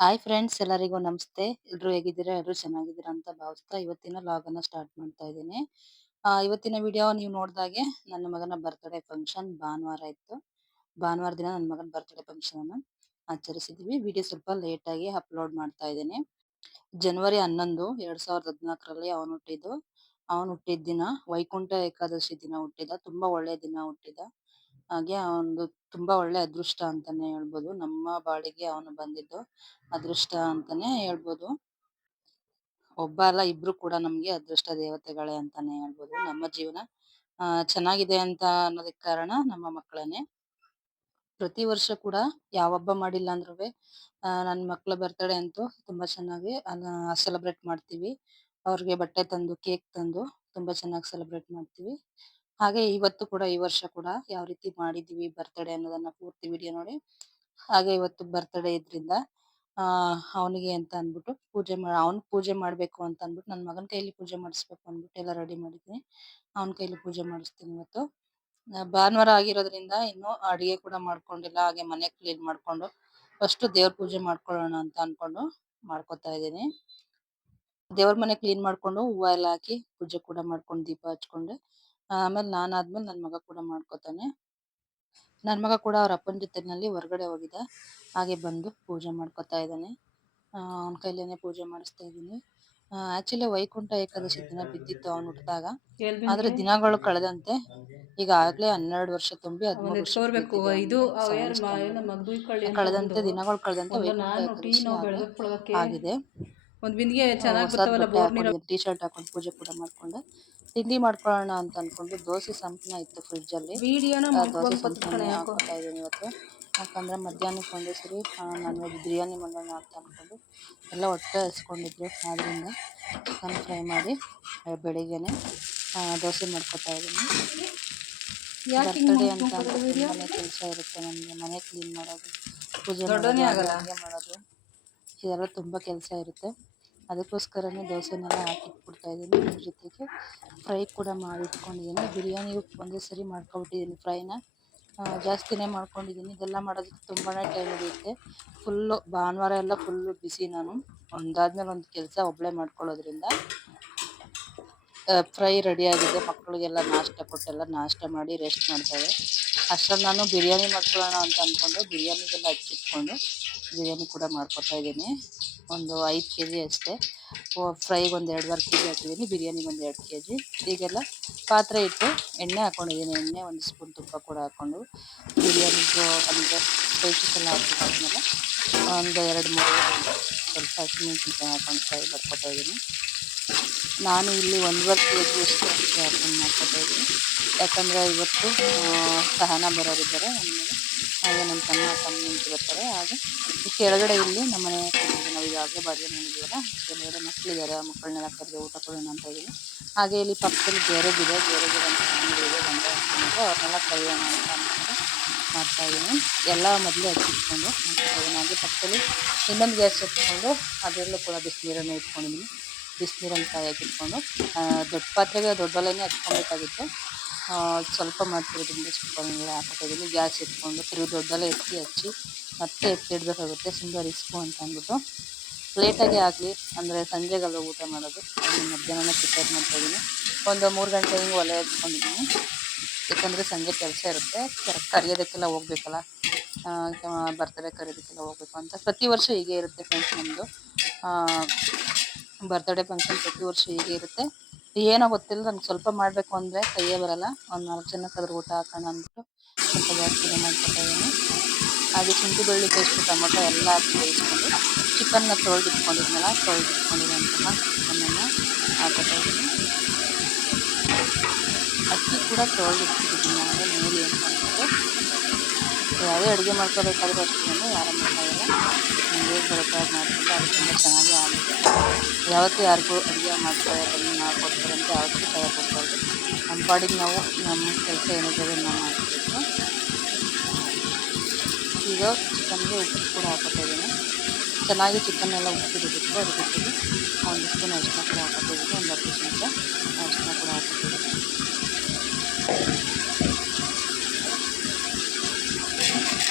Hi friends, ಎಲ್ಲರಿಗೂ ನಮಸ್ತೆ. ಎಲ್ರು ಹೇಗಿದ್ದೀರಾ? ಎಲ್ರು ಚೆನ್ನಾಗಿದ್ದೀರಾ ಅಂತ ಭಾವಿಸ್ತಾ ಇವತ್ತಿನ ಲಾಗನ್ನ ಸ್ಟಾರ್ಟ್ ಮಾಡ್ತಾ ಇದ್ದೀನಿ. ಇವತ್ತಿನ ವಿಡಿಯೋ ನೀವು ನೋಡ್ದಾಗೆ ನನ್ನ ಮಗನ ಬರ್ತ್‌ಡೇ ಫಂಕ್ಷನ್ ಭಾನುವಾರ ಇತ್ತು. ಭಾನುವಾರ ದಿನ ನನ್ನ ಮಗನ ಬರ್ತ್‌ಡೇ ಫಂಕ್ಷನ್ ಅನ್ನ ಆಚರಿಸಿದ್ವಿ. ವಿಡಿಯೋ ಸ್ವಲ್ಪ ಲೇಟ್ ಆಗಿ ಅಪ್ಲೋಡ್ ಮಾಡ್ತಾ ಇದ್ದೀನಿ. ಜನವರಿ 11, 2014ರಲ್ಲಿ ಅವನು ಹುಟ್ಟಿದ್ದು. ಅವನು ಹುಟ್ಟಿದ ದಿನ ವೈಕುಂಠ ಏಕಾದಶಿ ದಿನ ಹುಟ್ಟಿದ. ತುಂಬಾ ಒಳ್ಳೆ ದಿನ ಹುಟ್ಟಿದ. ಹಾಗೆ ಅವನ್ದು ತುಂಬಾ ಒಳ್ಳೆ ಅದೃಷ್ಟ ಅಂತಾನೆ ಹೇಳ್ಬೋದು. ನಮ್ಮ ಬಾಳಿಗೆ ಅವನು ಬಂದಿದ್ದು ಅದೃಷ್ಟ ಅಂತಾನೆ ಹೇಳ್ಬೋದು. ಒಬ್ಬ ಅಲ್ಲ, ಇಬ್ರು ಕೂಡ ನಮ್ಗೆ ಅದೃಷ್ಟ ದೇವತೆಗಳೇ ಅಂತಾನೆ ಹೇಳ್ಬೋದು. ನಮ್ಮ ಜೀವನ ಚೆನ್ನಾಗಿದೆ ಅಂತ ಅನ್ನೋದಕ್ಕೆ ಕಾರಣ ನಮ್ಮ ಮಕ್ಕಳೇನೆ. ಪ್ರತಿ ವರ್ಷ ಕೂಡ ಯಾವ ಹಬ್ಬ ಮಾಡಿಲ್ಲ ಅಂದ್ರುವೆ ನನ್ನ ಮಕ್ಳ ಬರ್ತ್‌ಡೇ ಅಂತೂ ತುಂಬಾ ಚೆನ್ನಾಗಿ ಸೆಲೆಬ್ರೇಟ್ ಮಾಡ್ತೀವಿ. ಅವ್ರಿಗೆ ಬಟ್ಟೆ ತಂದು, ಕೇಕ್ ತಂದು ತುಂಬಾ ಚೆನ್ನಾಗಿ ಸೆಲೆಬ್ರೇಟ್ ಮಾಡ್ತೀವಿ. ಹಾಗೆ ಇವತ್ತು ಕೂಡ, ಈ ವರ್ಷ ಕೂಡ ಯಾವ ರೀತಿ ಮಾಡಿದೀವಿ ಬರ್ತ್‌ಡೇ ಅನ್ನೋದನ್ನ ಪೂರ್ತಿ ವಿಡಿಯೋ ನೋಡಿ. ಹಾಗೆ ಇವತ್ತು ಬರ್ತ್‌ಡೇ ಇದ್ರಿಂದ ಅವನಿಗೆ ಅಂತ ಅಂದ್ಬಿಟ್ಟು ಅವ್ನ್ ಪೂಜೆ ಮಾಡ್ಬೇಕು ಅಂತ ಅಂದ್ಬಿಟ್ಟು ನನ್ನ ಮಗನ ಕೈಲಿ ಪೂಜೆ ಮಾಡಿಸ್ಬೇಕು ಅಂದ್ಬಿಟ್ಟು ಎಲ್ಲ ರೆಡಿ ಮಾಡಿದ್ದೀನಿ. ಅವನ ಕೈಲಿ ಪೂಜೆ ಮಾಡಿಸ್ತೀನಿ ಇವತ್ತು. ಭಾನುವಾರ ಆಗಿರೋದ್ರಿಂದ ಇನ್ನು ಅಡಿಗೆ ಕೂಡ ಮಾಡ್ಕೊಂಡಿಲ್ಲ. ಹಾಗೆ ಮನೆ ಕ್ಲೀನ್ ಮಾಡ್ಕೊಂಡು ಫಸ್ಟ್ ದೇವ್ರ ಪೂಜೆ ಮಾಡ್ಕೊಳ್ಳೋಣ ಅಂತ ಅನ್ಕೊಂಡು ಮಾಡ್ಕೊತಾ ಇದ್ದೀನಿ. ದೇವ್ರ ಮನೆ ಕ್ಲೀನ್ ಮಾಡ್ಕೊಂಡು ಹೂವ ಎಲ್ಲ ಹಾಕಿ ಪೂಜೆ ಕೂಡ ಮಾಡ್ಕೊಂಡು ದೀಪ ಹಚ್ಕೊಂಡೆ. ಆಮೇಲೆ ನಾನಾದ್ಮೇಲೆ ನನ್ನ ಮಗ ಕೂಡ ಮಾಡ್ಕೊತಾನೆ. ನನ್ನ ಮಗ ಕೂಡ ಅವ್ರ ಅಪ್ಪನ ಜೊತೆನಲ್ಲಿ ಹೊರಗಡೆ ಹೋಗಿದ್ದ. ಹಾಗೆ ಬಂದು ಪೂಜೆ ಮಾಡ್ಕೊತಾ ಇದ್ದಾನೆ. ಅವನ ಕೈಲೇನೆ ಪೂಜೆ ಮಾಡಿಸ್ತಾ ಇದ್ದೀನಿ. ಆಕ್ಚುಲಿ ವೈಕುಂಠ ಏಕಾದಶಿ ದಿನ ಬಿದ್ದಿತ್ತು ಅವನು ಹುಟ್ಟಿದಾಗ. ಆದ್ರೆ ದಿನಗಳು ಕಳೆದಂತೆ ಈಗ ಆಗ್ಲೇ 12 ವರ್ಷ ತುಂಬಿ 13 ವರ್ಷಕ್ಕೆ ಬಿದ್ದಿದೆ ಅವನಿಗೆ. ಕಳೆದಂತೆ ದಿನಗಳು ಕಳೆದಂತೆ ವೈಕುಂಠ ಏಕಾದಶಿ ಆಗ್ಲೇ ಆಗಿದೆ. ಹೊಸಾದ್ ಬಟ್ಟೆ ಹಾಕೊಂಡಿದ್ದೀನಿ, ಟೀ ಶರ್ಟ್ ಹಾಕೊಂಡು ಪೂಜೆ ಕೂಡ ಮಾಡ್ಕೊಂಡೆ. ತಿಂಡಿ ಮಾಡ್ಕೊಳ್ಳೋಣ ಅಂತ ಅನ್ಕೊಂಡು ದೋಸೆ ಸಂಪನ್ನ ಇತ್ತು ಫ್ರಿಡ್ಜ್ ಅಲ್ಲಿ. ದೋಸೆ ಸಂಪನ್ನ ಹಾಕೋತಾ ಇದ್ದೀನಿ ಇವತ್ತು. ಯಾಕಂದ್ರೆ ಮಧ್ಯಾಹ್ನಕ್ಕೆ ಒಂದೇ ಸರಿ ನಾನ್ ವೆಜ್ ಬಿರಿಯಾನಿ ಮಾಡೋಣ ಅಂತ ಅನ್ಕೊಂಡು ಎಲ್ಲ ಹೊಟ್ಟೆ ಹಸ್ಕೊಂಡಿದ್ರು. ಆದ್ರಿಂದ ಚಿಕನ್ ಫ್ರೈ ಮಾಡಿ ಬೆಳಿಗ್ಗೆನೆ ದೋಸೆ ಮಾಡ್ಕೊತಾ ಇದ್ದೀನಿ. ಬರ್ತ್‌ಡೇ ಅಂತ ಅಂದ್ರೆ ತುಂಬಾನೇ ಕೆಲಸ ಇರುತ್ತೆ ನಮಗೆ. ಮನೆ ಕ್ಲೀನ್ ಮಾಡೋದು, ಪೂಜೆ ಮಾಡೋದು, ಅಡುಗೆ ಮಾಡೋದು, ಇದೆಲ್ಲ ತುಂಬಾ ಕೆಲಸ ಇರುತ್ತೆ. ಅದಕ್ಕೋಸ್ಕರನೇ ದೋಸೆನೆಲ್ಲ ಹಾಕಿಟ್ಬಿಡ್ತಾ ಇದ್ದೀನಿ. ಇದ್ರ ಜೊತೆಗೆ ಫ್ರೈ ಕೂಡ ಮಾಡಿಟ್ಕೊಂಡಿದ್ದೀನಿ. ಬಿರಿಯಾನಿ ಒಂದೇ ಸರಿ ಮಾಡ್ಕೊಬಿಟ್ಟಿದ್ದೀನಿ ಫ್ರೈನ. ಜಾಸ್ತಿನೇ ಮಾಡ್ಕೊಂಡಿದ್ದೀನಿ. ಇದೆಲ್ಲ ಮಾಡೋದಕ್ಕೆ ತುಂಬಾನೇ ಟೈಮ್ ಹಿಡಿಯುತ್ತೆ. ಫುಲ್ಲು ಭಾನುವಾರ ಎಲ್ಲ ಫುಲ್ಲು ಬಿಸಿ ನಾನು. ಒಂದಾದ್ಮೇಲೆ ಒಂದು ಕೆಲಸ ಒಬ್ಬಳೇ ಮಾಡ್ಕೊಳ್ಳೋದ್ರಿಂದ ಫ್ರೈ ರೆಡಿ ಆಗಿದೆ. ಮಕ್ಕಳಿಗೆಲ್ಲ ನಾಷ್ಟ ಕೊಟ್ಟೆಲ್ಲ ನಾಷ್ಟ ಮಾಡಿ ರೆಸ್ಟ್ ಮಾಡ್ತವೆ. ಅಷ್ಟರಲ್ಲಿ ನಾನು ಬಿರಿಯಾನಿ ಮಾಡ್ಕೊಳ್ಳೋಣ ಅಂತ ಅಂದ್ಕೊಂಡು ಬಿರಿಯಾನಿಗೆಲ್ಲ ಹಚ್ಚಿಟ್ಕೊಂಡು ಬಿರಿಯಾನಿ ಕೂಡ ಮಾಡ್ಕೊತಾ ಇದ್ದೀನಿ. ಒಂದು 5 kg ಅಷ್ಟೇ. ಫ್ರೈಗೆ ಒಂದು 2.5 kg ಹಾಕಿದ್ದೀನಿ, ಬಿರಿಯಾನಿಗೆ ಒಂದು 2 kg. ಹೀಗೆಲ್ಲ ಪಾತ್ರೆ ಇಟ್ಟು ಎಣ್ಣೆ ಹಾಕ್ಕೊಂಡಿದ್ದೀನಿ. ಎಣ್ಣೆ, 1 ಸ್ಪೂನ್ ತುಪ್ಪ ಕೂಡ ಹಾಕ್ಕೊಂಡು ಬಿರಿಯಾನಿಗೂ ಅಂದರೆ ಸ್ಪೈಸಸ್ ಎಲ್ಲ ಹಾಕಿದ್ದಾದ್ಮೇಲೆ ಒಂದು 2-3 ಸ್ವಲ್ಪ ಹಸಿಮೆಣಸಿನ್ಕಾಯಿ ಹಾಕೊಂಡು ಫ್ರೈ ಮಾಡ್ಕೊತಾ ಇದ್ದೀನಿ. ನಾನು ಇಲ್ಲಿ 1.5 kg ಅಷ್ಟು ಅಕ್ಕಿ ಹಾಕೊಂಡು ಮಾಡ್ಕೊತಾ ಇದ್ದೀನಿ. ಯಾಕಂದರೆ ಇವತ್ತು ಸಹನ ಬರೋರಿದ್ದಾರೆ ನಮ್ಮನೆಗೆ. ಹಾಗೆ ನನ್ನ ತಮ್ಮ ಹೆಂಡತಿ ಬರ್ತಾರೆ. ಹಾಗೆ ಈ ಕೆಳಗಡೆ ಇಲ್ಲಿ ನಮ್ಮ ಮನೆ ನಾವು ಈಗಾಗಲೇ ಬಾಡಿಗೆ ಮನೆಯಿದ್ದೀವಲ್ಲ, ಕೆಲವರೆ ಮಕ್ಕಳಿದ್ದಾರೆ. ಆ ಮಕ್ಕಳನ್ನೆಲ್ಲ ಕರೆದು ಊಟ ಕೊಡೋಣ ಅಂತ ಇದ್ದೀನಿ. ಹಾಗೆ ಇಲ್ಲಿ ಪಕ್ಕದಲ್ಲಿ ಗ್ಯಾರೇಜ್ ಇದೆ. ಗ್ಯಾರೇಜಲ್ಲಿ ಒಂದು ಫ್ಯಾಮಿಲಿ ಗಂಡ ಹೆಂಡತಿ ಅವ್ರನ್ನೆಲ್ಲ ಕರೆಯೋಣ ಅಂತ ಅಂದ್ಕೊಂಡು ಮಾಡ್ತಾ ಇದ್ದೀನಿ. ಎಲ್ಲ ಮೊದಲೇ ಹಚ್ಚಿಟ್ಕೊಂಡು ಮಾಡ್ತಾ ಇದ್ದೀನಿ. ಹಾಗೆ ಪಕ್ಕದಲ್ಲಿ ಇನ್ನೊಂದು ಗ್ಯಾಸ್ ಹಚ್ಕೊಂಡು ಅದರಲ್ಲೂ ಕೂಡ ಬಿಸಿನೀರನ್ನು ಇಟ್ಕೊಂಡಿದ್ದೀನಿ. ಬಿಸಿನೀರನ್ನು ಕಾಯಕ್ಕೆ ಇಟ್ಕೊಂಡು ದೊಡ್ಡ ಪಾತ್ರೆಗೆ ದೊಡ್ಡ ಒಲೆನೇ ಹಚ್ಕೊಬೇಕಾಗಿತ್ತು. ಸ್ವಲ್ಪ ಮಾಡ್ತಿರೋದ್ರಿಂದ ಸ್ವಲ್ಪ ನೀರು ಹಾಕ್ಕೊತಿದ್ದೀನಿ. ಗ್ಯಾಸ್ ಇಟ್ಕೊಂಡು ತಿರುಗಿ ದೊಡ್ಡ ಒಲೆ ಹಚ್ಚಿ ಮತ್ತೆ ಎತ್ತಿಡಬೇಕಾಗುತ್ತೆ. ಸುಮ್ಮನೆ ರಿಸ್ಕು ಅಂತ ಅಂದ್ಬಿಟ್ಟು ಲೇಟಾಗಿ ಆಗಲಿ ಅಂದರೆ ಸಂಜೆಗಲ್ವ ಊಟ ಮಾಡೋದು. ಮಧ್ಯಾಹ್ನನೇ ಪ್ರಿಪೇರ್ ಮಾಡ್ತಾಯಿದ್ದೀನಿ. ಒಂದು 3 ಗಂಟೆ ಹಿಂಗೆ ಒಲೆ ಹಚ್ಕೊಂಡಿದ್ದೀನಿ. ಯಾಕಂದರೆ ಸಂಜೆ ಕೆಲಸ ಇರುತ್ತೆ. ಕರಿಯೋದಕ್ಕೆಲ್ಲ ಹೋಗ್ಬೇಕಲ್ಲ, ಬರ್ತ್‌ಡೇ ಕರಿಯೋದಕ್ಕೆಲ್ಲ ಹೋಗ್ಬೇಕು ಅಂತ. ಪ್ರತಿ ವರ್ಷ ಹೀಗೆ ಇರುತ್ತೆ ಫ್ರೆಂಡ್ಸ್ ನಮ್ಮದು. ಬರ್ತ್‌ಡೇ ಫಂಕ್ಷನ್ ಪ್ರತಿ ವರ್ಷ ಹೀಗೆ ಇರುತ್ತೆ. ಏನೋ ಗೊತ್ತಿಲ್ಲ, ನಂಗೆ ಸ್ವಲ್ಪ ಮಾಡಬೇಕು ಅಂದರೆ ಕೈಯೇ ಬರಲ್ಲ. ಒಂದು 4 ಜನಕ್ಕಾದ್ರೂ ಊಟ ಹಾಕೋಣ ಅಂದ್ಬಿಟ್ಟು ಸ್ವಲ್ಪ ಜಾಸ್ತಿನೇ ಮಾಡ್ಕೊತಾ ಇದ್ದೀನಿ. ಹಾಗೆ ಶುಂಠಿ ಬೆಳ್ಳುಳ್ಳಿ ಪೇಸ್ಟು ಟೊಮೊಟೊ ಎಲ್ಲ ಹಾಕಿ ಬೇಯಿಸ್ಕೊಂಡು ಚಿಕನ್ನ ತೊಳೆದಿಟ್ಕೊಂಡಿರೋಂತಹ ಚಿಕನ್ನನ್ನು ಹಾಕೋತಾ ಇದ್ದೀನಿ. ಅಕ್ಕಿ ಕೂಡ ತೊಳೆದಿಟ್ಬಿಟ್ಟಿದ್ದೀನಿ ನಾನೇ ಮೇಲೆ ಅಂತ ಅಂದ್ಬಿಟ್ಟು. ಯಾವುದೇ ಅಡುಗೆ ಮಾಡ್ಕೋಬೇಕಾದ್ರೂ ಅಷ್ಟೇ, ಯಾರ ಮಾಡೋಲ್ಲ, ಹೇಗೆ ಬರುತ್ತೆ ಅದು ಮಾಡಿಕೊಂಡು ಅದು ತುಂಬ ಚೆನ್ನಾಗಿ ಆಗುತ್ತೆ. ಯಾವತ್ತೂ ಯಾರಿಗೂ ಅಡುಗೆ ಮಾಡ್ಕೊಡ್ತಾರೆ ಅಂತ ಯಾವತ್ತೂ ಭಯ ಪಡಬಾರ್ದು. ನಮ್ಮ ಪಾಡಿಗೆ ನಾವು ನಮ್ಮ ಕೆಲಸ ಏನಿದೆ ನಾವು ಮಾಡ್ಕೋಬೇಕು. ಈಗ ಚಿಕನ್ಗೆ ಉಪ್ಪು ಕೂಡ ಹಾಕೋತಾ ಇದ್ದೀನಿ. ಚೆನ್ನಾಗಿ ಚಿಕನ್ನೆಲ್ಲ ಉಪ್ಪಿರಬೇಕು. ಅದ್ರ ಜೊತೆಗೆ 1 ಸ್ಪೂನ್ ಅರಿಶಿನ ಕೂಡ ಹಾಕೋತಾ ಇದ್ದೀನಿ. ಒಂದು 10 ಚಮಚ ಅರಿಶಿನ ಕೂಡ ಹಾಕೋತಾ ಇದ್ದೀನಿ.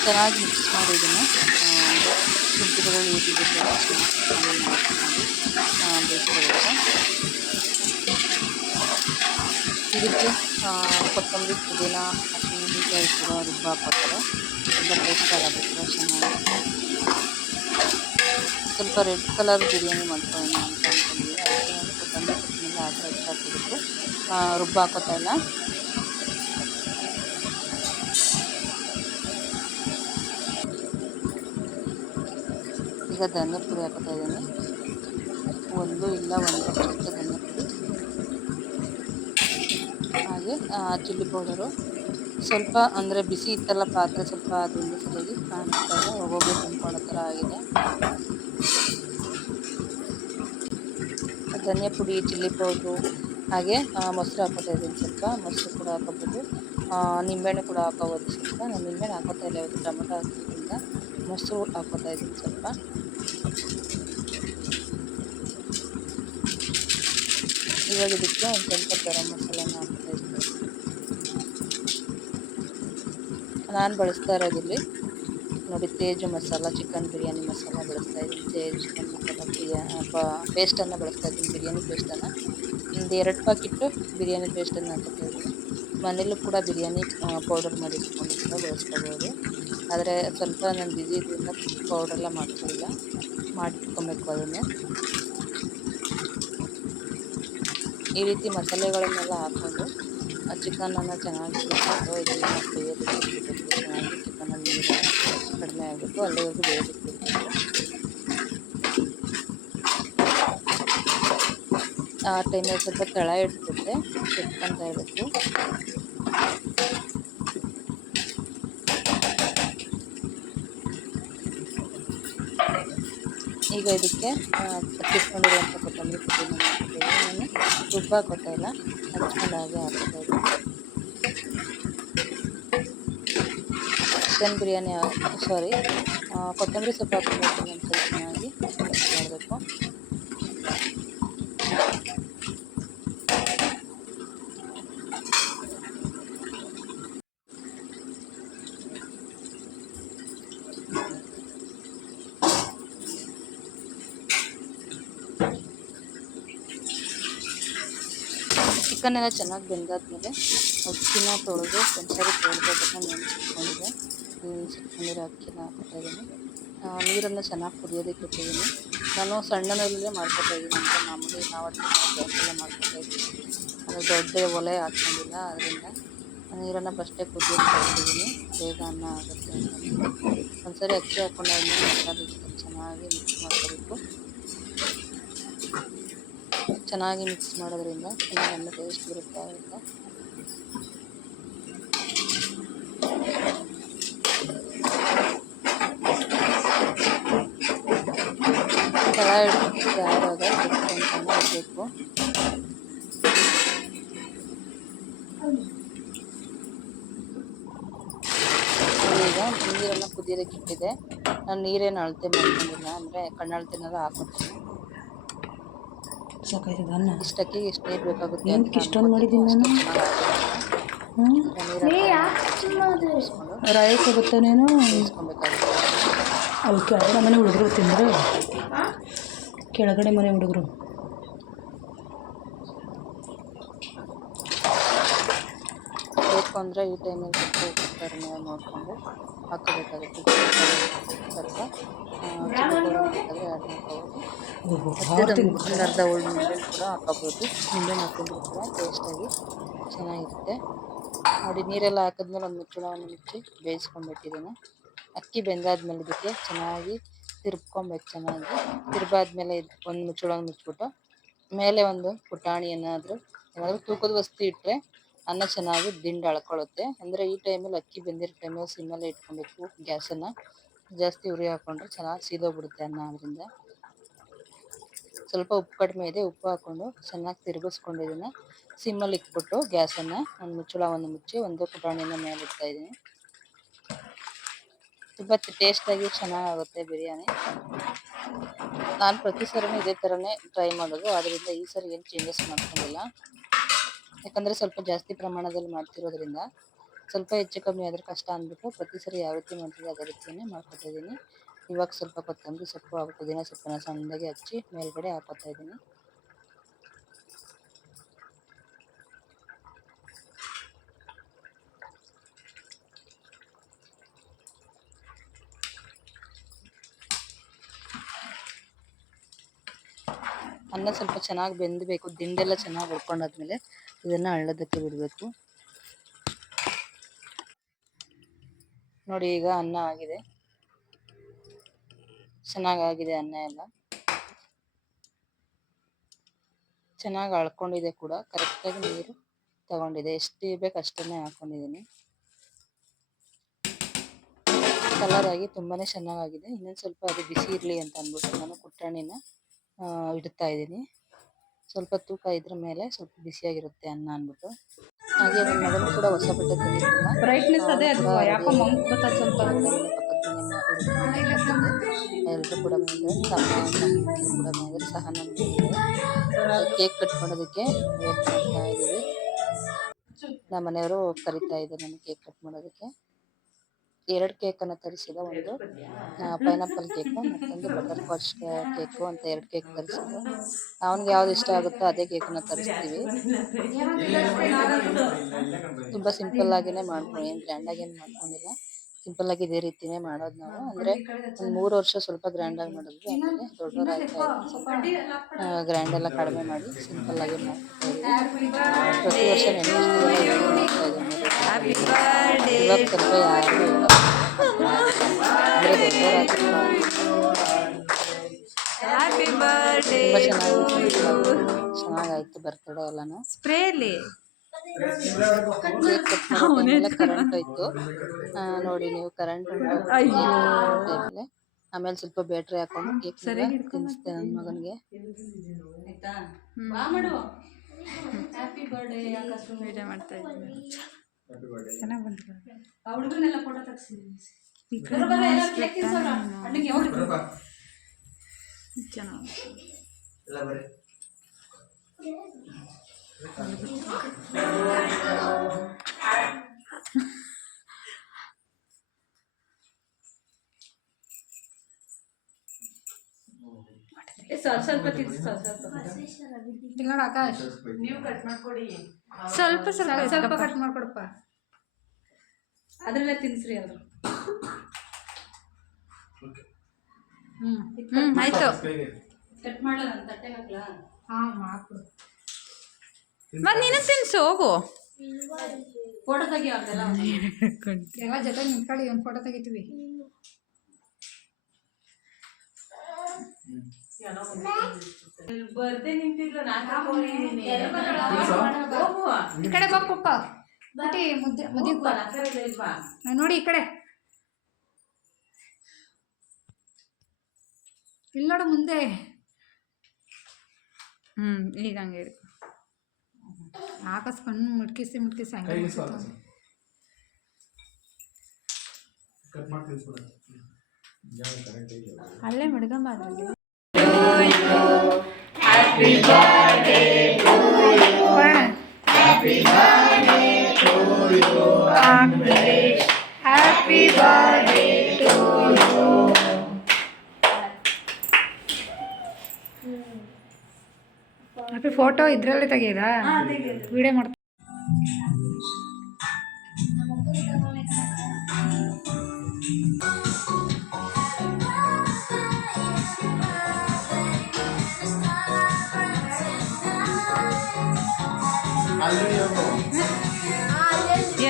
ಚೆನ್ನಾಗಿ ಮಿಕ್ಸ್ ಮಾಡಿ ಇದನ್ನು ಶುಂಠಿ ಬೆಳ್ಳುಳ್ಳಿ ಜೊತೆ ಚೆನ್ನಾಗಿ ಬೇಯಿಸ್ಕೋಬೇಕು. ಇದಕ್ಕೆ ಕೊತ್ತಂಬರಿ ಪುದೀನ ಹಸಿಮೆಣಸಿನಕಾಯಿ ಕೂಡ ರುಬ್ಬಾಕ್ತಾರೆ. ತುಂಬ ಟೇಸ್ಟ್ ಆಗುತ್ತೆ ಚೆನ್ನಾಗಿ. ಸ್ವಲ್ಪ ರೆಡ್ ಕಲರ್ ಬಿರಿಯಾನಿ ಮಾಡ್ಕೊಳ್ಳೋಣ ಅಂತ ಅಂದ್ಕೊಂಡಿದ್ವಿ. ಅದಕ್ಕೆ ನಾನು ಕೊತ್ತಂಬರಿ ಸೊಪ್ಪನ್ನೆಲ್ಲ ಹೆಚ್ಚಾಕ್ಬಿಟ್ಟು ರುಬ್ಬಾಕೋತಾ ಇಲ್ಲ. ಈಗ ಧನಿಯಾ ಪುಡಿ ಹಾಕೋತಾ ಇದ್ದೀನಿ. 1 ಇಲ್ಲ 1 ಚಮಚ ಧನಿಯಾ ಪುಡಿ, ಹಾಗೆ ಚಿಲ್ಲಿ ಪೌಡರು ಸ್ವಲ್ಪ, ಅಂದರೆ ಬಿಸಿ ಇತ್ತಲ್ಲ ಪಾತ್ರೆ, ಸ್ವಲ್ಪ ಅದರಿಂದ ಸರಿಯಾಗಿ ಕಾಣಿಸ್ತಾ ಇಲ್ಲ, ಒಬ್ಬೊಬ್ಬರು ತುಂಬ್ಕೊಳ್ಳೋ ಥರ ಆಗಿದೆ. ಧನಿಯಾ ಪುಡಿ, ಚಿಲ್ಲಿ ಪೌಡ್ರು, ಹಾಗೆ ಮೊಸರು ಹಾಕೋತಾ ಇದ್ದೀನಿ. ಸ್ವಲ್ಪ ಮೊಸರು ಕೂಡ ಹಾಕೋಬೋದು, ನಿಂಬೆಹಣ್ಣು ಕೂಡ ಹಾಕೋಬೋದು ಸ್ವಲ್ಪ. ನಾನು ನಿಂಬೆಹಣ್ಣು ಹಾಕೋತಾ ಇಲ್ಲ, ಇವತ್ತು ಟೊಮೆಟೊ ಹಾಕೋದ್ರಿಂದ ಮೊಸರು ಹಾಕೋತಾ ಇದ್ದೀನಿ ಸ್ವಲ್ಪ. ಇವಾಗ ಇದಕ್ಕೆ ಒಂದು ಸ್ವಲ್ಪ ಗರಂ ಮಸಾಲೆನ ಹಾಕ್ತಾ ಇದ್ದೀನಿ. ನಾನು ಬಳಸ್ತಾ ಇರೋದಿಲ್ಲಿ ನೋಡಿ ತೇಜು ಮಸಾಲ, ಚಿಕನ್ ಬಿರಿಯಾನಿ ಮಸಾಲ ಬಳಸ್ತಾ ಇದ್ದೀನಿ. ತೇಜು ಚಿಕನ್ ಮಸಾಲ ಪೇಸ್ಟನ್ನು ಬಳಸ್ತಾ ಇದ್ದೀನಿ, ಬಿರಿಯಾನಿ ಪೇಸ್ಟನ್ನು. ಒಂದು 2 ಪ್ಯಾಕೆಟು ಬಿರಿಯಾನಿ ಪೇಸ್ಟನ್ನು ಹಾಕೋತಾ ಇದ್ದೀನಿ. ಮನೇಲೂ ಕೂಡ ಬಿರಿಯಾನಿ ಪೌಡರ್ ಮಾಡಿ ಇಟ್ಕೊಂಡು ಕೂಡ ಬಳಸ್ಕೋಬೋದು. ಆದರೆ ಸ್ವಲ್ಪ ನಾನು ಬ್ಯುಸಿ ಇದ್ದರಿಂದ ಪೌಡ್ರೆಲ್ಲ ಮಾಡ್ಕೊಳ್ಳಿಲ್ಲ, ಮಾಡಿಟ್ಕೊಬೇಕು ಅದನ್ನು. ಈ ರೀತಿ ಮಸಾಲೆಗಳನ್ನೆಲ್ಲ ಹಾಕ್ಕೊಂಡು ಚಿಕನನ್ನು ಚೆನ್ನಾಗಿ ಬಿಟ್ಬಿಟ್ಟು ಇದನ್ನು ಬೇಯೋದಕ್ಕೆ ಬಿಡಬೇಕು. ಚೆನ್ನಾಗಿ ಚಿಕನಲ್ಲಿ ನೀರು ಕಡಿಮೆ ಆಗಬೇಕು, ಅಲ್ಲಿವರೆಗೂ ಬೇಯೋದಕ್ಕೆ ಬಿಡಬೇಕು. ಆ ಟೈಮಲ್ಲಿ ಸ್ವಲ್ಪ ತಳ ಹಿಡಿಸುತ್ತೆ, ಕೆತ್ಕೊತಾ ಇರಬೇಕು. ಈಗ ಇದಕ್ಕೆ ಹಚ್ಚಿಟ್ಕೊಂಡಿರುವಂಥ ಕೊತ್ತಂಬರಿ ಪುಡಿನ ಹಾಕ್ತಿದ್ದೀನಿ. ನಾನು ರುಬ್ಬಾಕೋತಾ ಇಲ್ಲ, ಹಚ್ಕೊಂಡು ಹಾಗೆ ಹಾಕ್ತಾ ಇದ್ದೀನಿ. ಚಿಕನ್ ಬಿರಿಯಾನಿ ಕೊತ್ತಂಬರಿ ಸೊಪ್ಪು ಹಾಕ್ಕೊಂಡು ಒಂದ್ಸಲ ಚೆನ್ನಾಗಿ ಮಿಕ್ಸ್ ಮಾಡಬೇಕು. ಚಿಕನ್ ಎಲ್ಲ ಚೆನ್ನಾಗಿ ಬೆಂದಾದ್ಮೇಲೆ ಅಕ್ಕಿನ ತೊಳೆದು ಒಂದ್ಸರಿ ತೊಳೆದೋದನ್ನು ನೆನೆಸಿಟ್ಕೊಂಡಿದ್ದೆ. ನೆನೆಸಿಟ್ಕೊಂಡಿರೋ ಅಕ್ಕಿನ ಹಾಕ್ತಾ ಇದ್ದೀನಿ. ನೀರನ್ನು ಚೆನ್ನಾಗಿ ಕುದಿಯೋದಕ್ಕೆ ಇಟ್ಟಿದ್ದೀನಿ. ನಾನು ಸಣ್ಣ ನೀರಲ್ಲೇ ಮಾಡ್ಕೊತಾ ಇದ್ದೀನಿ, ಅಂತ ಮಾಮೂಲಿ ನಾವು ಗ್ಯಾಸೆಲ್ಲ ಮಾಡ್ಕೊತಾ ಇದ್ದೀನಿ. ಅದು ದೊಡ್ಡ ಒಲೆ ಹಾಕ್ಕೊಂಡಿಲ್ಲ, ಅದರಿಂದ ನೀರನ್ನು ಫಸ್ಟೇ ಕುದಿಯೋದಕ್ಕೆ ಇಟ್ಟಿದ್ದೀನಿ, ಬೇಗ ಅನ್ನ ಆಗುತ್ತೆ ಅಂತ. ಒಂದ್ಸರಿ ಅಕ್ಕಿ ಹಾಕ್ಕೊಂಡಾದ್ಮೇಲೆ ಮಸಾಲೆ ಚೆನ್ನಾಗಿ ಮಿಕ್ಸ್ ಮಾಡ್ಕೋಬೇಕು. ಚೆನ್ನಾಗಿ ಮಿಕ್ಸ್ ಮಾಡೋದ್ರಿಂದ ಚೆನ್ನಾಗಿ ಅನ್ನ ಟೇಸ್ಟ್ ಬರುತ್ತೆ ಆಗುತ್ತೆ. ತಳ ಹಿಡಿದು ಆದಾಗ ಕುತ್ಕೊಂತಾನೆ ಇರಬೇಕು. ಈಗ ನೀರನ್ನು ಕುದಿಯೋದಕ್ಕೆ ಇಟ್ಟಿದೆ. ನಾನು ನೀರೇನು ಅಳತೆ ಮಾಡ್ಕೊಂಡಿಲ್ಲ, ಅಂದರೆ ಕಣ್ಣಳತೆನೆಲ್ಲ ಹಾಕೋತೀನಿ. ಇಷ್ಟಕ್ಕೆ ಎಷ್ಟು ನೀರು ಬೇಕಾಗುತ್ತೆ ಅಂತ ಇಷ್ಟೊಂದು ಮಾಡಿದ್ದೀನಿ ನಾನು. ರಾಯಕ್ಕೆ ಬರ್ತಾನೇನು ಬೇಯಿಸ್ಕೊಬೇಕಾಗುತ್ತೆ. ಅಲ್ಲಿ ಕೆಳಗಡೆ ಮನೆ ಹುಡುಗರು ತಿಂದರು, ಕೆಳಗಡೆ ಮನೆ ಹುಡುಗರು. ಬೇಕು ಅಂದರೆ ಈ ಟೈಮಲ್ಲಿ ಸ್ವಲ್ಪ ಉಪ್ಪು ಕಡಿಮೆ ನೋಡಿಕೊಂಡು ಹಾಕೋಬೇಕಾಗುತ್ತೆ. ಸ್ವಲ್ಪ ಚಿಲ್ಲಿ ಪೌಡರ್ ಬೇಕಾದರೆ ಆ್ಯಡ್ ಮಾಡ್ಕೋಬೋದು. ಒಂದು ಅರ್ಧ ನಿಂಬೆಹಣ್ಣು ಕೂಡ ಹಾಕೋಬೋದು. ನಿಂಬೆಹಣ್ಣು ಹಾಕಿದ್ರು ಕೂಡ ಟೇಸ್ಟಾಗಿ ಚೆನ್ನಾಗಿರುತ್ತೆ. ನೋಡಿ ನೀರೆಲ್ಲ ಹಾಕಿದ್ಮೇಲೆ ಒಂದು ಮುಚ್ಚಳವನ್ನು ಮುಚ್ಚಿ ಬೇಯಿಸ್ಕೊಂಡ್ಬಿಟ್ಟಿದ್ದೀನಿ. ಅಕ್ಕಿ ಬೆಂದಾದ್ಮೇಲೆ ಇದಕ್ಕೆ ಚೆನ್ನಾಗಿ ತಿರ್ಬ್ಕೊಬೇಕು. ಚೆನ್ನಾಗಿ ತಿರ್ಬಾದ್ಮೇಲೆ ಒಂದು ಮುಚ್ಚಳವನ್ನು ಮುಚ್ಚಿಬಿಟ್ಟು ಮೇಲೆ ಒಂದು ಪುಟಾಣಿ ಏನಾದರೂ ತೂಕದ ವಸ್ತು ಇಟ್ಟರೆ ಅನ್ನ ಚೆನ್ನಾಗಿ ದಿಂಡು ಅಳ್ಕೊಳ್ಳುತ್ತೆ. ಅಂದರೆ ಈ ಟೈಮಲ್ಲಿ ಅಕ್ಕಿ ಬೆಂದಿರೋ ಟೈಮಲ್ಲಿ ಸಿಮ್ಮಲ್ಲೇ ಇಟ್ಕೊಬೇಕು. ಗ್ಯಾಸನ್ನು ಜಾಸ್ತಿ ಉರಿ ಹಾಕ್ಕೊಂಡ್ರೆ ಚೆನ್ನಾಗಿ ಸೀದೋಗ್ಬಿಡುತ್ತೆ ಅನ್ನ. ಅದರಿಂದ ಸ್ವಲ್ಪ ಉಪ್ಪು ಕಡಿಮೆ ಇದೆ, ಉಪ್ಪು ಹಾಕ್ಕೊಂಡು ಚೆನ್ನಾಗಿ ತಿರುಗಿಸ್ಕೊಂಡು ಇದನ್ನು ಸಿಮ್ಮಲ್ಲಿ ಇಟ್ಬಿಟ್ಟು ಗ್ಯಾಸನ್ನು ಒಂದು ಮುಚ್ಚಳವನ್ನು ಮುಚ್ಚಿ ಒಂದು ಪುಟಾಣಿಯನ್ನು ಮೇಲೆ ಇಡ್ತಾ ಇದ್ದೀನಿ. ತುಂಬ ಟೇಸ್ಟಾಗಿ ಚೆನ್ನಾಗಾಗುತ್ತೆ ಬಿರಿಯಾನಿ. ನಾನು ಪ್ರತಿ ಸರಿನೂ ಇದೇ ಥರನೇ ಟ್ರೈ ಮಾಡೋದು, ಆದ್ದರಿಂದ ಈ ಸರಿ ಏನು ಚೇಂಜಸ್ ಮಾಡ್ಕೊಂಡಿಲ್ಲ. ಯಾಕಂದರೆ ಸ್ವಲ್ಪ ಜಾಸ್ತಿ ಪ್ರಮಾಣದಲ್ಲಿ ಮಾಡ್ತಿರೋದ್ರಿಂದ ಸ್ವಲ್ಪ ಹೆಚ್ಚು ಕಮ್ಮಿ ಆದ್ರೆ ಕಷ್ಟ ಅಂದ್ಬಿಟ್ಟು ಪ್ರತಿ ಸರಿ ಯಾವ ರೀತಿ ಮಾಡ್ತಿದ್ದೆ ಅದೇ ರೀತಿಯೇ ಮಾಡ್ಕೊತಾ ಇದ್ದೀನಿ. ಇವಾಗ ಸ್ವಲ್ಪ ಕೊತ್ತಂಬರಿ ಸೊಪ್ಪು ಹಾಗೂ ಪುದೀನ ಸೊಪ್ಪನ್ನ ಸಣ್ಣದಾಗಿ ಹಚ್ಚಿ ಮೇಲ್ಗಡೆ ಹಾಕೋತಾ ಇದ್ದೀನಿ. ಅನ್ನ ಸ್ವಲ್ಪ ಚೆನ್ನಾಗಿ ಬೆಂದಬೇಕು, ದಿಂಡೆಲ್ಲ ಚೆನ್ನಾಗಿ ಹುರ್ಕೊಂಡಾದ್ಮೇಲೆ ಇದನ್ನ ಹಳ್ಳದಕ್ಕೆ ಬಿಡಬೇಕು. ನೋಡಿ ಈಗ ಅನ್ನ ಆಗಿದೆ, ಚೆನ್ನಾಗಾಗಿದೆ ಅನ್ನ ಎಲ್ಲ ಚೆನ್ನಾಗಿ ಅಳ್ಕೊಂಡಿದೆ ಕೂಡ, ಕರೆಕ್ಟಾಗಿ ನೀರು ತಗೊಂಡಿದೆ. ಎಷ್ಟು ಇರಬೇಕು ಅಷ್ಟನ್ನೇ ಹಾಕೊಂಡಿದ್ದೀನಿ. ಕಲರ್ ಆಗಿ ತುಂಬಾನೇ ಚೆನ್ನಾಗಿದೆ. ಇನ್ನೊಂದು ಸ್ವಲ್ಪ ಅದು ಬಿಸಿ ಇರಲಿ ಅಂತ ಅಂದ್ಬಿಟ್ಟು ನಾನು ಕುಟ್ಟಾಣಿನ ಇಡ್ತಾ ಇದ್ದೀನಿ. ಸ್ವಲ್ಪ ತೂಕ ಇದ್ರ ಮೇಲೆ ಸ್ವಲ್ಪ ಬಿಸಿಯಾಗಿರುತ್ತೆ ಅನ್ನ ಅಂದ್ಬಿಟ್ಟು. ಹಾಗೆ ನನ್ನ ಮಗನೂ ಕೂಡ ಹೊಸ ಬಟ್ಟೆ ತಂದಿದ್ನಲ್ಲ, ಬ್ರೈಟ್ನೆಸ್ ಅದೇ ಅವನು ಅದು ಕೂಡ ಯಾಕೋ ರೆಡಿಯಾಗಿ ಮಂಕ್ ಬರ್ತದೆ ಸ್ವಲ್ಪ. ಹೊರಗಡೆ ಮನೆ ಪಕ್ಕದ ಮನೆ ಹುಡುಗನ ಕರೆದಿದ್ದೆ. ಎಲ್ಲರೂ ಕೂಡ ಬಂದಿದ್ದಾರೆ. ತಮ್ಮ ತಂಗಿ ಕೂಡ ಬಂದಿದ್ದಾರೆ, ಸಹ ನನ್ನ ಬಂದಿದ್ದಾರೆ. ಕೇಕ್ ಕಟ್ ಮಾಡೋದಕ್ಕೆ ವೇಟ್ ಮಾಡ್ತಾ ಇದ್ದೀವಿ. ನಮ್ಮ ಮನೆಯವರು ಕರಿತಾ ಇದ್ದಾರೆ ನನಗೆ ಕೇಕ್ ಕಟ್ ಮಾಡೋದಕ್ಕೆ. 2 ಕೇಕನ್ನು ತರಿಸಿದ, ಒಂದು ಪೈನಾಪಲ್ ಕೇಕು, ಮತ್ತೊಂದು ಬಟರ್ ಸ್ಕಾಚ್ ಕೇಕು ಅಂತ 2 ಕೇಕ್ ತರಿಸಿದ್ದು. ಅವನಿಗೆ ಯಾವ್ದು ಇಷ್ಟ ಆಗುತ್ತೋ ಅದೇ ಕೇಕನ್ನು ತರಿಸ್ತೀವಿ. ತುಂಬ ಸಿಂಪಲ್ ಆಗಿನೇ ಮಾಡ್ಕೊಂಡು, ಏನು ಗ್ರ್ಯಾಂಡಾಗಿ ಏನು ಮಾಡ್ಕೊಂಡಿಲ್ಲ. ಸಿಂಪಲ್ ಆಗಿ ಇದೇ ರೀತಿನೇ ಮಾಡೋದು ನಾವು. ಅಂದರೆ ಒಂದು 3 ವರ್ಷ ಸ್ವಲ್ಪ ಗ್ರ್ಯಾಂಡಾಗಿ ಮಾಡಿದ್ವಿ, ಆಮೇಲೆ ದೊಡ್ಡವ್ರು ಆಗ್ತಾ ಇದ್ವಿ ಸ್ವಲ್ಪ ಗ್ರ್ಯಾಂಡ್ ಎಲ್ಲ ಕಡಿಮೆ ಮಾಡಿ ಸಿಂಪಲ್ ಆಗಿ ಮಾಡ್ಕೊತಾ ಇದ್ವಿ. ಪ್ರತಿ ವರ್ಷ ನೆನಪಿಸ್ತೀವಲ್ಲ ಇವತ್ತು ಮಾಡ್ತಾ ಇದ್ದೀವಿ. ಇವಾಗ ಸ್ವಲ್ಪ ಯಾರು ಇಲ್ಲ ಅಂದರೆ ದೊಡ್ಡವರಾದ್ರೂ ತುಂಬ ಚೆನ್ನಾಗಾಯ್ತು ಬರ್ತಡೇ ಎಲ್ಲಾನು. ಸ್ಪ್ರೇಲಿ ಕೇಕ್ ಕಟ್ ಮಾಡೋ ಟೈಮೆಲ್ಲ ಕರೆಂಟ್ ಹೋಯ್ತು. ನೋಡಿ ನೀವು, ಕರೆಂಟ್ ಟೈಮಲ್ಲಿ ಆಮೇಲೆ ಸ್ವಲ್ಪ ಬ್ಯಾಟ್ರಿ ಹಾಕೊಂಡು ಕೇಕ್ ತಿನ್ನಿಸ್ದೆ ನನ್ನ ಮಗನಿಗೆ. ವಿಡಿಯೋ ಮಾಡ್ತಾ ಇದ್ದೀನಿ. ಚೆನ್ನಾಗಿ ಬಂತು. ಆ ಹುಡುಗನೆಲ್ಲ ಫೋಟೋ ತೆಗ್ಸಿದ್ದೀನಿ. ಸ್ವಲ್ಪ ಆಕಾಶ್, ನೀವು ಕಟ್ ಮಾಡ್ಕೊಡಿ. ಸ್ವಲ್ಪ ಸ್ವಲ್ಪ ಕಟ್ ಮಾಡ್ಕೊಡಪ್ಪ. ಅದ್ರಲ್ಲೇ ತಿನ್ಸ್ರಿ ಅವರು. ಆಯ್ತು. ಕಟ್ ಮಾಡಲ್ಲ, ನಾನು ತಟ್ಟೆಗೆ ಹಾಕ್ಲಾ? ಹಾಕು. ಮತ್ತೆ ನೀನು ತಿನ್ಸು, ಹೋಗು. ಫೋಟೋ ತೆಗಿ ಅವ್ರದೆಲ್ಲ ಎಲ್ಲ ಜೊತೆ ನಿಂತ್ಕೊಳ್ಳಿ, ಒಂದು ಫೋಟೋ ತೆಗಿತೀವಿ. ಬರ್ದೆ ನಿಂತಿದ್ರು, ಈ ಕಡೆ ಬಾ ಪಪ್ಪ. ನೋಡಿ ಈ ಕಡೆ ಇಲ್ಲಿ ನೋಡು ಮುಂದೆ. ಈಗ ಹಂಗೆ ಹೇಳಿ ಹಾಕಸ್ಕೊಂಡು ಮುಟ್ಕಿಸಿ ಹಂಗೆ ಅಲ್ಲೇ ಮಡ್ಗಂಬ ಅದರಲ್ಲಿ. Happy birthday to you. Happy birthday to you. Happy birthday to you. Happy photo ಇದ್ರಲ್ಲೇ ತೆಗೆಯದಾ? ವಿಡಿಯೋ ಮಾಡ್ತಾ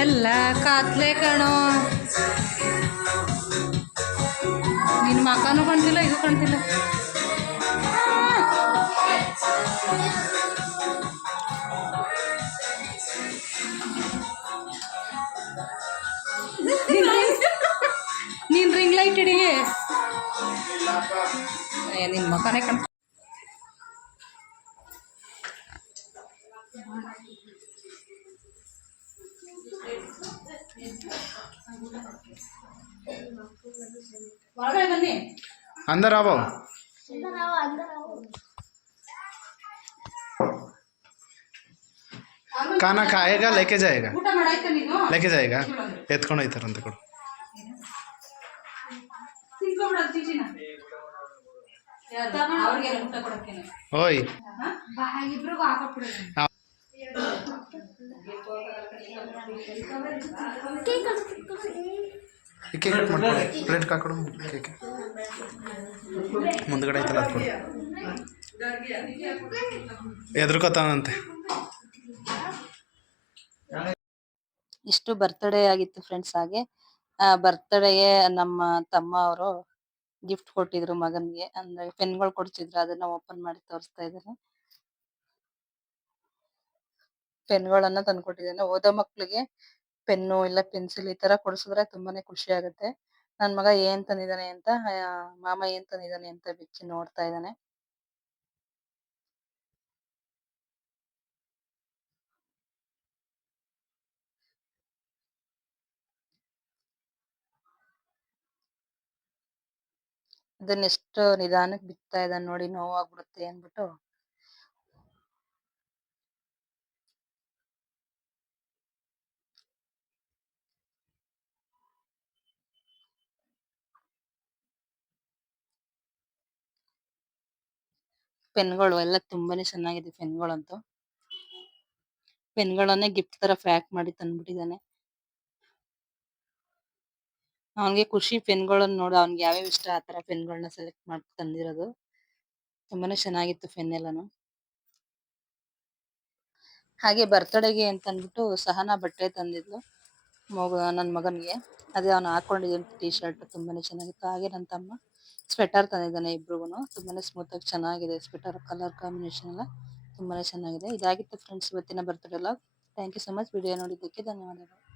ಎಲ್ಲ ಕಾತ್ಲೆ ಕಣೋ. ನಿನ್ನ ಮಕ್ಕನೂ ಕಾಣ್ತಿಲ್ಲ, ಇದು ಕಾಣ್ತಿಲ್ಲ. ನೀನು ರಿಂಗ್ ಲೈಟ್ ಹಿಡಿ. ನಿನ್ನ ಮಕ್ಕನೇ ಕಾಣ್ತ. अंदर आओ। खाना खाएगा लेके जाएगा ಊಟ ಮಾಡಾಯ್ತಾ ನೀನು लेके जाएगा ಎತ್ಕೊಂಡು ಹೋಯ್ತಾರಂತೆ ಕೊಡು ತಿನ್ಕೊಂಬಿಡೋದು ಚೀಚಿನ ಅವ್ರಿಗೆಲ್ಲ ಊಟ ಕೊಡಕ್ಕೇನೆ ಓಯ್ ಇಬ್ರಿಗೂ ಹಾಕೊಟ್ಬಿಡೋದು ಕೇಕ್ ಕಟ್ ಮಾಡ್ಕೊಡು ಪ್ಲೇಟ್ ಹಾಕೊಡು ಕೇಕ್ ಮುಂದ್ಗಡೆ ಐತಲ್ಲ ಅದು ಕೊಡು ಎದ್ರಕೋತಾವಂತೆ ಇಷ್ಟು ಬರ್ತ್ಡೇ ಆಗಿತ್ತು ಫ್ರೆಂಡ್ಸ್. ಹಾಗೆ ಬರ್ತ್ಡೇಗೆ ನಮ್ಮ ತಮ್ಮ ಅವರು ಗಿಫ್ಟ್ ಕೊಟ್ಟಿದ್ರು ಮಗನ್ಗೆ. ಅಂದ್ರೆ ಪೆನ್ಗಳು ಕೊಡ್ಸಿದ್ರು, ಅದನ್ನ ಓಪನ್ ಮಾಡಿ ತೋರಿಸ್ತಾ ಇದ್ದಾರೆ. ಪೆನ್ಗಳನ್ನ ತಂದ್ಕೊಟ್ಟಿದ್ದಾನೆ. ಓದೋ ಮಕ್ಳಿಗೆ ಪೆನ್ನು ಇಲ್ಲ ಪೆನ್ಸಿಲ್ ಈ ತರ ಕೊಡ್ಸಿದ್ರೆ ತುಂಬಾನೇ ಖುಷಿ ಆಗುತ್ತೆ. ನನ್ ಮಗ ಏನ್ ತಂದಿದ್ದಾನೆ ಅಂತ ಮಾಮ ಏನ್ ತಂದಿದ್ದಾನೆ ಅಂತ ಬಿಚ್ಚಿ ನೋಡ್ತಾ ಇದ್ದಾನೆ. ಅದನ್ನ ಎಷ್ಟು ನಿಧಾನಕ್ಕೆ ಬಿತ್ತಾ ಇದ್ದಾನೆ ನೋಡಿ, ನೋವಾಗ್ಬಿಡುತ್ತೆ ಅಂದ್ಬಿಟ್ಟು. ಪೆನ್ಗಳು ಎಲ್ಲ ತುಂಬಾನೇ ಚೆನ್ನಾಗಿದೆ ಪೆನ್ಗಳಂತೂ. ಪೆನ್ಗಳನ್ನೇ ಗಿಫ್ಟ್ ತರ ಪ್ಯಾಕ್ ಮಾಡಿ ತಂದ್ಬಿಟ್ಟಿದ್ದಾನೆ. ಅವನ್ಗೆ ಖುಷಿ ಪೆನ್ಗಳನ್ನ ನೋಡು, ಅವ್ನ್ಗೆ ಯಾವ್ಯಾವ ಇಷ್ಟ ಆತರ ಪೆನ್ಗಳನ್ನ ಸೆಲೆಕ್ಟ್ ಮಾಡಿ ತಂದಿರೋದು. ತುಂಬಾನೇ ಚೆನ್ನಾಗಿತ್ತು ಪೆನ್ ಎಲ್ಲಾನು. ಹಾಗೆ ಬರ್ತ್ಡೇಗೆ ಅಂತ ಅಂದ್ಬಿಟ್ಟು ಸಹನಾ ಬಟ್ಟೆ ತಂದಿದ್ಲು ನನ್ ಮಗನ್ಗೆ. ಅದೇ ಅವ್ನು ಹಾಕೊಂಡಿದ್ದಾನೆ ಟಿ ಶರ್ಟ್, ತುಂಬಾನೇ ಚೆನ್ನಾಗಿತ್ತು. ಹಾಗೆ ನನ್ನ ತಮ್ಮ ಸ್ವೆಟರ್ ತಂದಿದ್ದಾನೆ ಇಬ್ರಿಗೂನು. ತುಂಬಾನೇ ಸ್ಮೂತ್ ಆಗಿ ಚೆನ್ನಾಗಿದೆ ಸ್ವೆಟರ್, ಕಲರ್ ಕಾಂಬಿನೇಷನ್ ಎಲ್ಲ ತುಂಬಾನೇ ಚೆನ್ನಾಗಿದೆ. ಇದಾಗಿತ್ತು ಫ್ರೆಂಡ್ಸ್ ಇವತ್ತಿನ birthday vlog. Thank you so much. Video ನೋಡಿದ್ದಕ್ಕೆ ಧನ್ಯವಾದಗಳು.